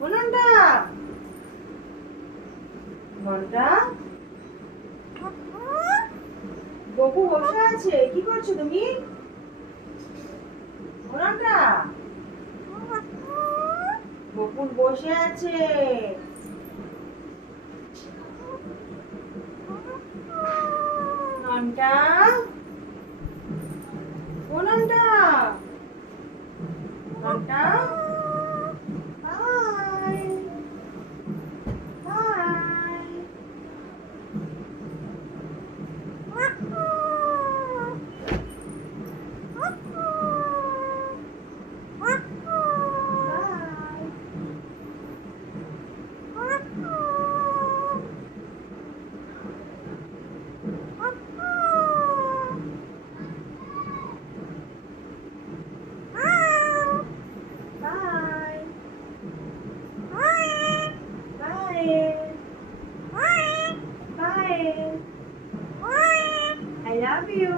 ঘন্টা ঘন্টা গপু বসে আছে, কি করছো তুমি? ঘন্টা বকুল বসে আছে। ঘন্টা ঘন্টা ঘন্টা high high Bye. Bye. Bye. I love you.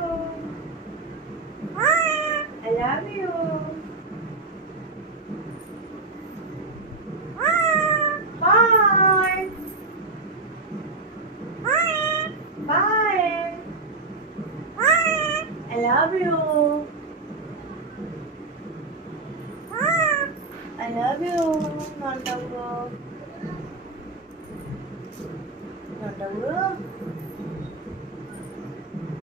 I love you. Bye. Bye. I love you. I love you. Nonton bro. Nonton bro.